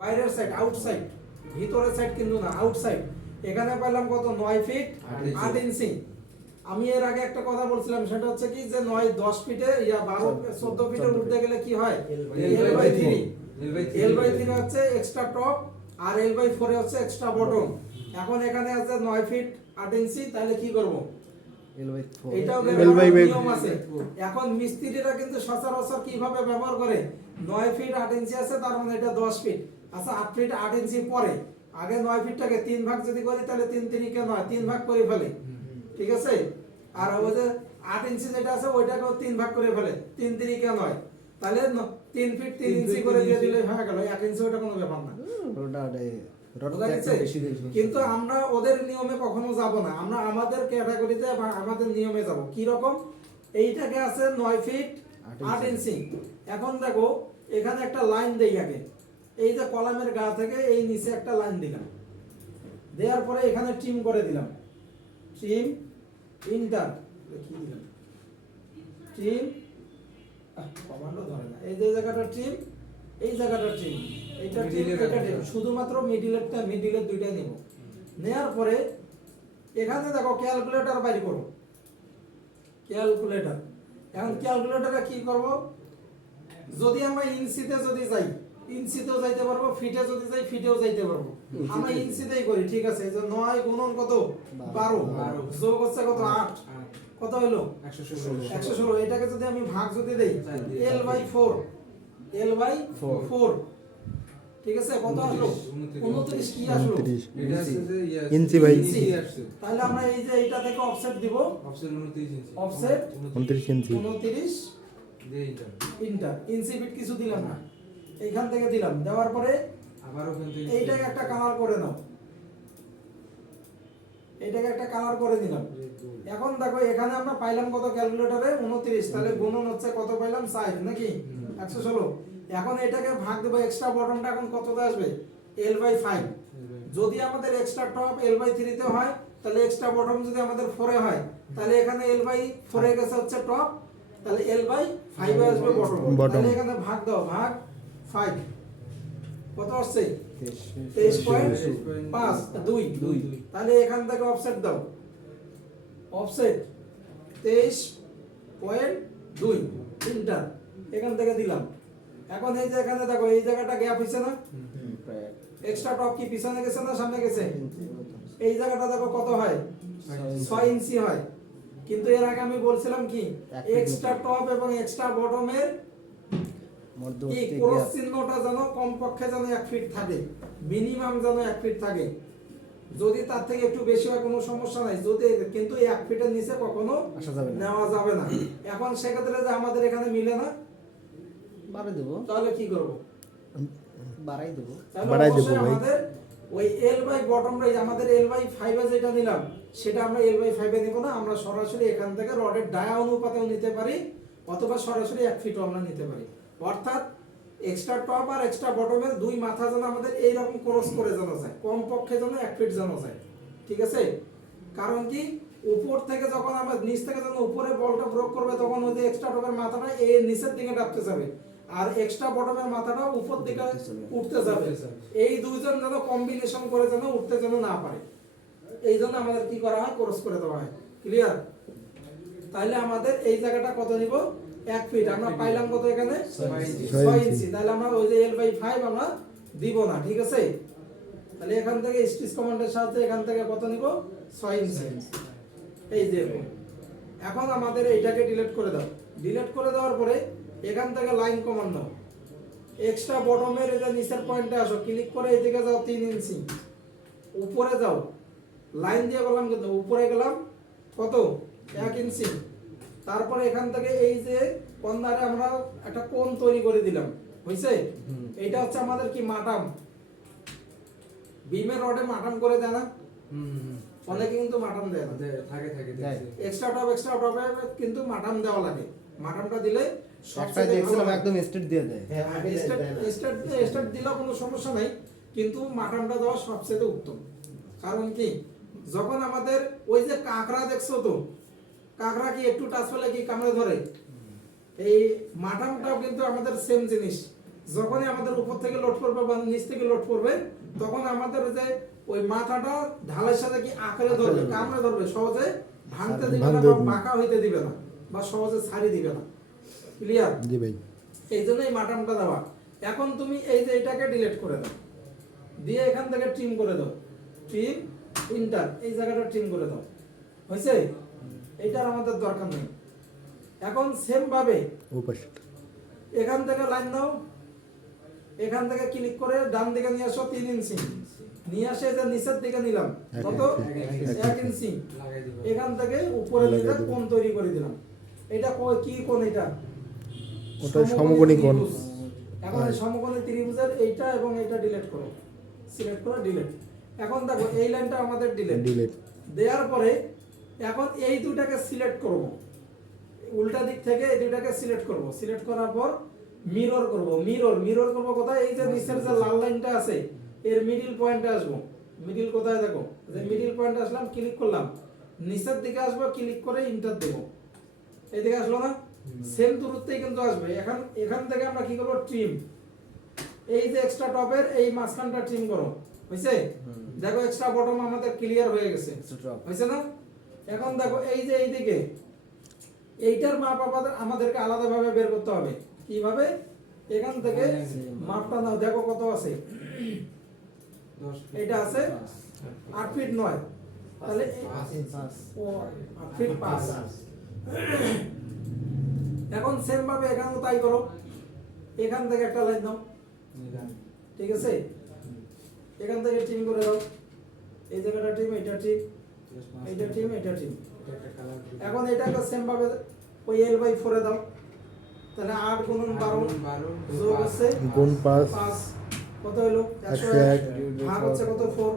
বাইরের side outside, ভিতরের side কিন্তু না, আউটসাইড। এখানে পেলাম কত 9 ফিট 8 ইঞ্চি। আমি এর আগে একটা কথা বলছিলাম, সেটা হচ্ছে কি যে 10 ফিটে 12 14 ফিটে উঠতে গেলে কি হয়, L/3 L/3 হচ্ছে এক্সট্রা টপ আর L/4 হচ্ছে এক্সট্রা বটম। এখন এখানে আছে 9 ফিট 8 ইঞ্চি, তাহলে কি করব, এটাও নিয়ম আছে। এখন মিস্ত্রিরা কিন্তু সচরাচর কিভাবে ব্যবহার করে, 9 ফিট 8 ইঞ্চি আছে, তার মানে এটা 10 ফিট। আচ্ছা 8 ফিট 8 ইঞ্চি পরে আগে 9 ফিটটাকে 3 ভাগ যদি করি, তাহলে 3 3 9, 3 ভাগ করে ফেলে, ঠিক আছে। আর ওই যে 8 ইঞ্চি যেটা আছে ওইটাকেও 3 ভাগ করে ফেলে, 3 3 9, তাহলে 3 ফিট 3 ইঞ্চি করে দিয়ে দিলে হয়ে গেল, 1 ইঞ্চি ওটা কোনো ব্যাপার না। কিন্তু আমরা ওদের নিয়মে কখনো যাব না, আমরা আমাদের ক্যাটাগরিতে বা আমাদের নিয়মে যাব। কি রকম, এইটাকে আছে 9 ফিট 8 ইঞ্চি। এখন দেখো এখানে একটা লাইন দেই আগে, এই যে কলামের গা থেকে এই নিচে একটা লাইন দিলাম, দেওয়ার পরে এখানে ট্রিম করে দিলাম, ট্রিম ইন্টার কি দিলাম, ট্রিম কমান্ডও ধরে না, এই যে জায়গাটা ট্রিম, এই জায়গাটা ট্রিম, এইটা ট্রিম, এটা ট্রিম, শুধুমাত্র মিডিলের দুইটা নেব। নেয়ার পরে এখানে দেখো ক্যালকুলেটর বাইর করো, ক্যালকুলেটর। এখন ক্যালকুলেটরে কি করব, যদি আমরা ইঞ্চিতে যদি যাই ইঞ্চিতেও যাইতে পারবো, ফিটে যদি যাই ফিটেও যাইতে পারবো। আমরা ইঞ্চিতেই করি, ঠিক আছে। এই যে 9 গুণন কত 12 যোগ হচ্ছে কত 8, কত হলো 116। এটাকে যদি আমি ভাগ যদি দেই L/4, L/4, ঠিক আছে, কত আসলো 29 কি আসলো ইঞ্চি বাই তাহলে আমরা এই যে এটা থেকে অফসেট দিব, অফসেট 29 ইঞ্চি 29 ইন্টার, ইঞ্চি ফিট কিছু দিলাম না, এইখান থেকে দিলাম। দেওয়ার পরে আবার ওখান থেকে এইটাকে একটা কালার করে নাও, এইটাকে একটা কালার করে দিলাম। এখন দেখো এখানে আমরা পাইলাম কত ক্যালকুলেটরে 29, তাহলে গুণন হচ্ছে কত পাইলাম 4 নাকি 116। এখন এটাকে ভাগ দেব, এক্সট্রা বটমটা এখন কততে আসবে L/5। যদি আমাদের এক্সট্রা টপ L/3 তে হয়, তাহলে এক্সট্রা বটম যদি আমাদের 4 এ হয়, তাহলে এখানে L/4 এর কাছে হচ্ছে টপ, তাহলে L/5 এ আসবে বটম। তাহলে এখানে ভাগ দাও, ভাগ 5 কত আসছে 23.5 2, তাহলে এখান থেকে অফসেট দাও, অফসেট 23.2 ইন্টার, এখান থেকে দিলাম। এখন এই যে এখানে দেখো এই জায়গাটা গ্যাপ হইছে না, এক্সট্রা টপ কি পিছনে গেছে না সামনে গেছে, এই জায়গাটা দেখো কত হয় 6 ইঞ্চি হয়। কিন্তু এর আগে আমি বলছিলাম কি, এক্সট্রা টপ এবং এক্সট্রা বটমের এই ক্রস চিহ্নটা যেন কমপক্ষে যেন 1 ফিট থাকে, মিনিমাম যেন 1 ফিট থাকে। যদি তার থেকে একটু বেশি হয় কোনো সমস্যা নাই, যদি কিন্তু 1 ফিটের নিচে কখনো নেওয়া যাবে না। এখন সেক্ষেত্রে যে আমাদের এখানে মিলে না, বাড়াই দেব, তাহলে কি করব, বাড়াই দেব ভাই। আমাদের ওই L/বটমটা আমাদের L/5 এ যেটা নিলাম, সেটা আমরা L/5 এ নিব না, আমরা সরাসরি এখান থেকে রডের ডায়া অনুপাতেও নিতে পারি, অথবা সরাসরি 1 ফিটও আমরা নিতে পারি। অর্থাৎ এক্সট্রা টপ আর এক্সট্রা বটমের দুই মাথা যেন আমাদের এই রকম ক্রস করে যেন যায়, কমপক্ষে যেন 1 ফিট যেন যায়, ঠিক আছে। কারণ কি, উপর থেকে যখন আমরা নিচ থেকে যখন উপরে বলটা প্রয়োগ করবে, তখন ওই যে এক্সট্রা টপের মাথাটা এই নিচের দিকে ডাবতে যাবে, আর এক্সট্রা বটমের মাথাটা উপর দিকে উঠতে যাবে। এই দুইজন যেন কম্বিনেশন করে যেন উঠতে যেন না পারে, এই জন্য আমাদের কি করা হয়, ক্রস করে দেওয়া হয়। ক্লিয়ার? তাহলে আমাদের এই জায়গাটা কত নিব 1 ফিট, আমরা পাইলাম কত এখানে 6 ইঞ্চি। তাহলে আমরা ওই যে L/5 আমরা দিব না, ঠিক আছে। তাহলে এখান থেকে স্টিচ কমান্ডের সাহায্যে এখান থেকে কত নিব 6 ইঞ্চি, এই যে। এখন আমাদের এইটাকে ডিলিট করে দাও, ডিলিট করে দেওয়ার পরে এখান থেকে লাইন কমান্ড দাও, এক্সট্রা বটমের এই যে নিচের পয়েন্টে আসো, ক্লিক করে এইদিকে যাও 3 ইঞ্চি, উপরে যাও, লাইন দিয়ে বললাম কিন্তু উপরে গেলাম কত 1 ইঞ্চি। তারপরে এখান থেকে এই যে কর্নারে আমরা একটা কোণ তৈরি করে দিলাম, হইছে। এইটা হচ্ছে আমাদের কি মাটাম, বিমের রডে মাটাম করে দেয় না, অনেকে কিন্তু মাটাম দেয় না, এক্সট্রা টপে কিন্তু মাটাম দেওয়া লাগে। মাটামটা দিলে একটা দেখছিলাম একদম স্ট্রেট দিয়ে দেয়, স্টার্ট দিলেও কোনো সমস্যা নাই, কিন্তু মাটামটা দেওয়া সবচেয়ে উত্তম। কারণ কি, যখন আমাদের ওই যে কাঁকড়া দেখছো তো, কাঁকড়া কি একটু টাচ পেলে কি কামড়ে ধরে, এই মাটামটাও কিন্তু আমাদের সেম জিনিস। যখনই আমাদের উপর থেকে লোড করবে বা নিচ থেকে লোড করবে, তখন আমাদের যে ওই মাথাটা ঢালের সাথে কি আঁকড়ে ধরবে, কামড়ে ধরবে, সহজে ভাঙতে দিবে না বা বাঁকা হইতে দিবে না বা সহজে ছাড়ি দিবে না। ক্লিয়ার? জি ভাই। এই জন্য এই মাটামটা দেওয়া। এখন তুমি এই যে এটাকে ডিলিট করে দাও, দিয়ে এখান থেকে ট্রিম করে দাও, ট্রিম ইন্টার, এই জায়গাটা ট্রিম করে দাও। হয়েছে? এইটার আমাদের দরকার নেই। এখন সেম ভাবে ও পাশে এখান থেকে লাইন দাও, এখান থেকে ক্লিক করে ডান দিকে নিয়ে আসো 3 ইঞ্চি, নিয়ে আসে যে নিচের দিকে নিলাম কত 1 ইঞ্চি, এখান থেকে উপরে নিয়ে কোণ তৈরি করে দিলাম। এটা কি কোণ? এটা ওটা সমকোণী কোণ। ত্রিভুজ। এখন এই সমকোণী ত্রিভুজের এইটা এবং এইটা ডিলিট করো, সিলেক্ট করো, ডিলিট। এখন দেখো এই লাইনটা আমাদের ডিলিট দেওয়ার পরে এখন এই দুটাকে সিলেক্ট করব, উল্টা দিক থেকে এই দুটাকে সিলেক্ট করব, সিলেক্ট করার পর মিরর করব, মিরর করব কোথায়? এই যে নিচের যে লাল লাইনটা আছে এর মিডল পয়েন্টে আসবো। মিডল কোথায় দেখো, যে মিডল পয়েন্টে আসলাম, ক্লিক করলাম, নিচের দিকে আসবো, ক্লিক করে ইন্টার দেব, এইদিকে আসলো না? সেম দূরত্বেই কিন্তু আসবে। এখন এখান থেকে আমরা কি করব? ট্রিম, এই যে এক্সট্রা টপের এই মাঝখানটা ট্রিম করো। হইছে? দেখো এক্সট্রা বটম আমাদের ক্লিয়ার হয়ে গেছে। হইছে না? এখন দেখো এই যে এইদিকে এইটার মাপ আমাদেরকে আলাদাভাবে বের করতে হবে। কিভাবে? এখান থেকে মাপটা নাও, দেখো কত আছে, এটা আছে 8 ফিট 9, তাহলে 8 ফিট 5। এখন সেম ভাবে এখানেও তাই করো, এখান থেকে একটা লাইন দাও, ঠিক আছে? এখান থেকে ট্রিম করে দাও, এই জায়গাটা ট্রিম, এটা ট্রিম, এইটা ট্রিম, এটা ট্রিম। এখন এটাকে সেম ভাবে ওই L/4 এ দাও, তাহলে 8 গুণন 12 যোগ হচ্ছে গুণ 5 কত হলো? 101 ভাগ হচ্ছে কত? 4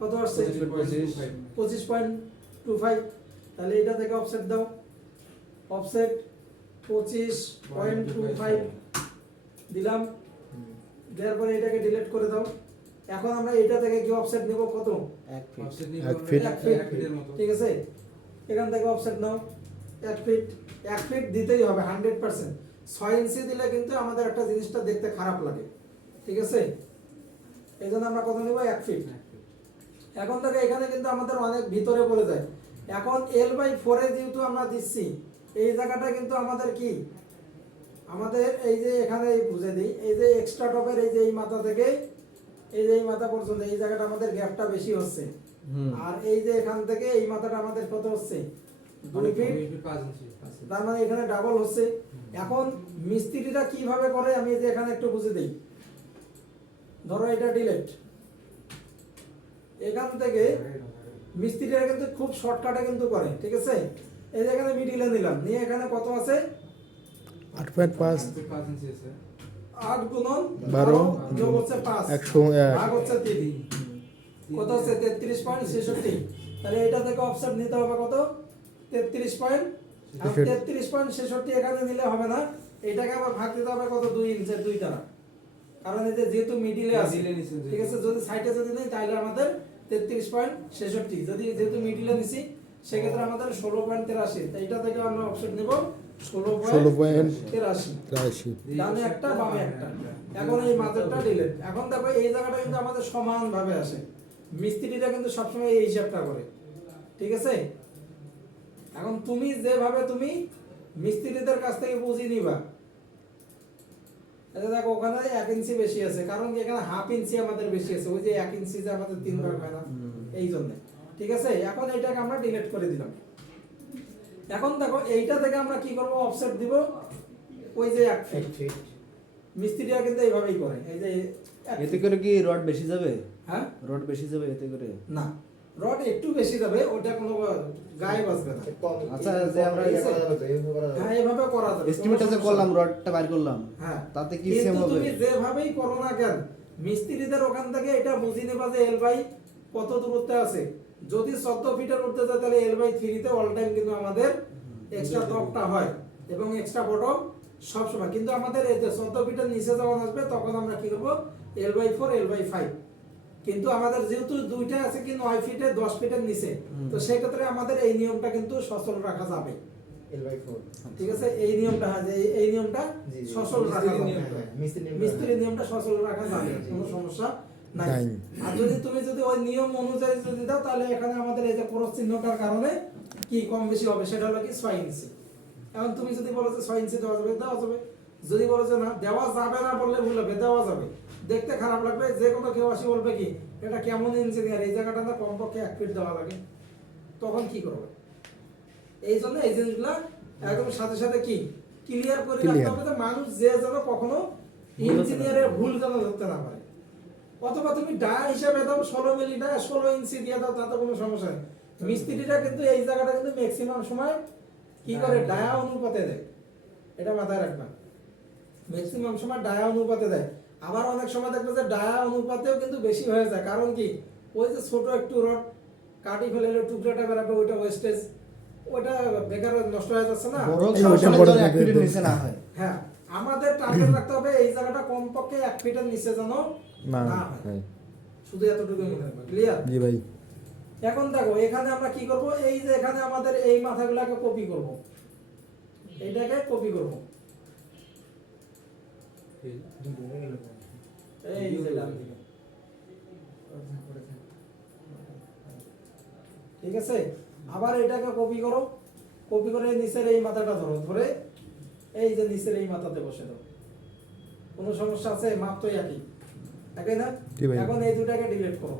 কত আসছে? 25.25। তাহলে এটা থেকে অফসেট দাও, অফসেট 25.25 দিলাম, দেওয়ার পরে এটাকে ডিলিট করে দাও। এখন আমরা এটা থেকে কি অফসেট নেব? কত? 1 ফিট। 1 ফিট, ঠিক আছে? এখান থেকে অফসেট নাও 1 ফিট, 1 ফিট দিতেই হবে 100%। 6 ইঞ্চি দিলে কিন্তু আমাদের একটা জিনিসটা দেখতে খারাপ লাগে, ঠিক আছে? এই জন্য আমরা কত নেব? 1 ফিট। এখন থেকে এখানে কিন্তু আমাদের অনেক ভিতরে পড়ে যায়। এখন L/4 এ যেহেতু আমরা দিচ্ছি, এই জায়গাটা কিন্তু আমাদের কি, আমাদের এই যে এখানে বুঝে দিই, এই যে এক্সট্রা টপের এই যে এই মাথা থেকে এই যে এই মাথা পর্যন্ত এই জায়গাটা আমাদের গ্যাপটা বেশি হচ্ছে, আর এই যে এখান থেকে এই মাথাটা আমাদের কত হচ্ছে? 2 ফিট 5 ইঞ্চি। তার মানে এখানে ডাবল হচ্ছে। এখন মিস্ত্রিটা কিভাবে করে আমি যে এখানে একটু বুঝে দেই। ধরো এটা ডিলিট, এখান থেকে মিস্ত্রিরা কিন্তু খুব শর্টকাটে কিন্তু করে, ঠিক আছে? এই যে এখানে মিডিলে নিলাম, নিয়ে এখানে কত আছে? 8.5 8 গুণন 12 যোগ হচ্ছে 5 101 ভাগ হচ্ছে 3, কত হচ্ছে? 33.66। তাহলে এটা থেকে অফসেট নিতে হবে কত? 33.66। এখানে নিলে হবে না, এটাকে আবার ভাগ দিতে হবে কত? 2 ইঞ্চের 2 দ্বারা, কারণ এই যে যেহেতু মিডিলে আছে, ঠিক আছে? যদি সাইডে যদি নেই তাহলে আমাদের 33.66, যদি যেহেতু মিডিলে নিছি সেক্ষেত্রে আমাদের 16.83। তাই এটা থেকে আমরা অফসেট নেব 16.83, ডানে একটা বামে একটা। এখন এই মাঝেরটা ডিলিট। এখন দেখো এই জায়গাটা কিন্তু আমাদের সমান ভাবে আসে, মিস্ত্রিটা কিন্তু সবসময় এই হিসাবটা করে, ঠিক আছে? এখন তুমি যেভাবে তুমি মিস্ত্রিদের কাছ থেকে বুঝিয়ে নিবা, এটা দেখো ওখানে 1 ইঞ্চি বেশি আছে, কারণ কি এখানে হাফ ইঞ্চি আমাদের বেশি আছে, ওই যে 1 ইঞ্চি যে আমাদের 3 ভাগ হয় না, এই জন্য, ঠিক আছে? এখন এইটাকে আমরা ডিলিট করে দিলাম। এখন দেখো এইটা থেকে আমরা কি করব? অফসেট দিব ওই যে 1 ফিট। মিস্ত্রিরা কিন্তু এইভাবেই করে, এই যে এতে করে কি রড বেশি যাবে? হ্যাঁ, রড বেশি যাবে এতে করে? না, রড একটু বেশি যাবে, ওটা কোনো গায়ে বাজবে না। আচ্ছা, যে আমরা হ্যাঁ এইভাবে করা যাবে। এস্টিমেটটা যে করলাম, রডটা বাইর করলাম, হ্যাঁ, তাতে কি কিন্তু সেম হবে? তুমি যেভাবেই করো না কেন, মিস্ত্রিদের ওখান থেকে এটা বুঝি নেবা যে L/, কত দূরত্বে আছে। যদি 14 ফিটের উঠতে যায় তাহলে L/3 তে অল টাইম কিন্তু আমাদের এক্সট্রা টপটা হয় এবং এক্সট্রা বটম সব সময়। কিন্তু আমাদের এই যে 14 ফিটের নিচে যখন আসবে তখন আমরা কি করব? L/4 L/5। কিন্তু আমাদের যেহেতু দুইটা আছে কি 9 ফিটে 10 ফিটের নিচে, তো সেই ক্ষেত্রে আমাদের এই নিয়মটা কিন্তু সচল রাখা যাবে, L/4 ঠিক আছে, এই নিয়মটা হ্যাঁ, যে এই নিয়মটা জি, জি। সচল রাখা মিস্ত্রির যাবে। নিয়মটা, হ্যাঁ, মিস্ত্রির নিয়মটা। মিস্ত্রির নিয়মটা সচল রাখা যাবে, কোনো সমস্যা নাই। নাই। আর তুমি যদি ওই নিয়ম অনুযায়ী যদি দাও, তাহলে এখানে আমাদের এই যে ক্রস চিহ্নটার কারণে কি কম বেশি হবে, সেটা হলো কি 6 ইঞ্চি। এখন তুমি যদি বলো যে 6 ইঞ্চি দেওয়া যাবে, দেওয়া যাবে। যদি বলো যে না দেওয়া যাবে না, বললে ভুল হবে, দেওয়া যাবে। দেখতে খারাপ লাগবে, যে কোনো কেউ আসি বলবে কি এটা কেমন ইঞ্জিনিয়ার, এই জায়গাটা না কমপক্ষে 1 ফিট দেওয়া লাগে, তখন কি করবে? এই জন্য এই জিনিসগুলা একদম সাথে সাথে কি ক্লিয়ার করে রাখতে Clear. হবে, যে মানুষ যে যেন কখনো ইঞ্জিনিয়ারের ভুল যেন ধরতে না পারে। অথবা তুমি ডায়া হিসাবে দাও 16 মিলি ডায়া 16 ইঞ্চি দিয়ে দাও, তাতে কোনো সমস্যা নেই। মিস্ত্রিটা কিন্তু এই জায়গাটা কিন্তু ম্যাক্সিমাম সময় কি করে ডায়া অনুপাতে দেয়, এটা মাথায় রাখবা। ম্যাক্সিমাম সময় ডায়া অনুপাতে দেয়। আবার অনেক সময় দেখবে যে ডায়া অনুপাতেও কিন্তু বেশি হয়ে যায়, কারণ কি ওই যে ছোট একটু রড কাটি ফেলে টুকরাটা বেরাবে, ওইটা ওয়েস্টেজ, ওটা বেকার নষ্ট হয়ে যাচ্ছে না। বড় এই সমস্যা ওইটা বড় হলে 1 করে ফিটের দেব। নিচে না হয়। হ্যাঁ, আমাদের টার্গেট রাখতে হবে এই জায়গাটা কমপক্ষে 1 ফিটের নিচে যেন না না হয়। হ্যাঁ। শুধু এতটুকু মনে রাখবে, ক্লিয়ার? জি ভাই। এখন দেখো এখানে আমরা কি করব, এই যে এখানে আমাদের এই মাথাগুলোকে কপি করব, এইটাকে কপি করব, এই যে ডান দিকে। ঠিক আছে, আবার এটাকে কপি করো, কপি করে নিচের এই মাথাটা ধরো, ধরে এই যে নিচের এই মাথাতে বসে দাও। কোনো সমস্যা আছে? মাপ তো একই, একই না? জি ভাই। এখন এই দুটাকে ডিলিট করো,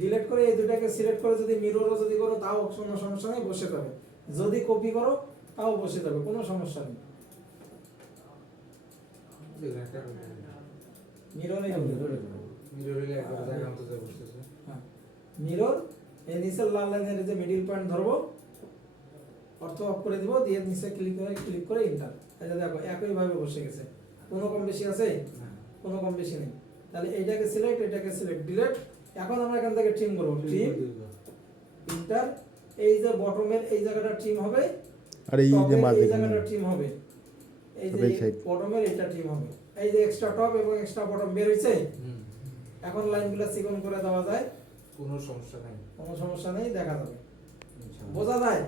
ডিলিট করে এই দুটাকে সিলেক্ট করে যদি মিররও যদি করো তাও কোনো সমস্যা নেই, বসে যাবে। যদি কপি করো তাও বসে যাবে, কোনো সমস্যা নেই। মিররে হ্যাঁ, মিরর এই নিচের লাল লাইনের যে মিডল পয়েন্ট ধরবো, অর্থ অফ করে দিব, দিয়ে নিচে ক্লিক করে এন্টার। এই যে দেখো একই ভাবে বসে গেছে, কোনো কম বেশি আছে? কোনো কম বেশি নেই। তাহলে এইটাকে সিলেক্ট, এটাকে সিলেক্ট, ডিলিট। এখন আমরা এখান থেকে ট্রিম করব, ট্রিম এন্টার। এই যে বটমের এই জায়গাটা ট্রিম হবে, আর এই যে টপের মাঝে এই জায়গাটা ট্রিম হবে, এই যে Back side. বটমের এটা ট্রিম হবে। এই যে এক্সট্রা টপ এবং এক্সট্রা বটম বের হইছে। এখন লাইনগুলো চিকন করে দেওয়া যায়, কোনো সমস্যা নাই। কোনো সমস্যা নেই, দেখা যাবে। বোঝা যায়?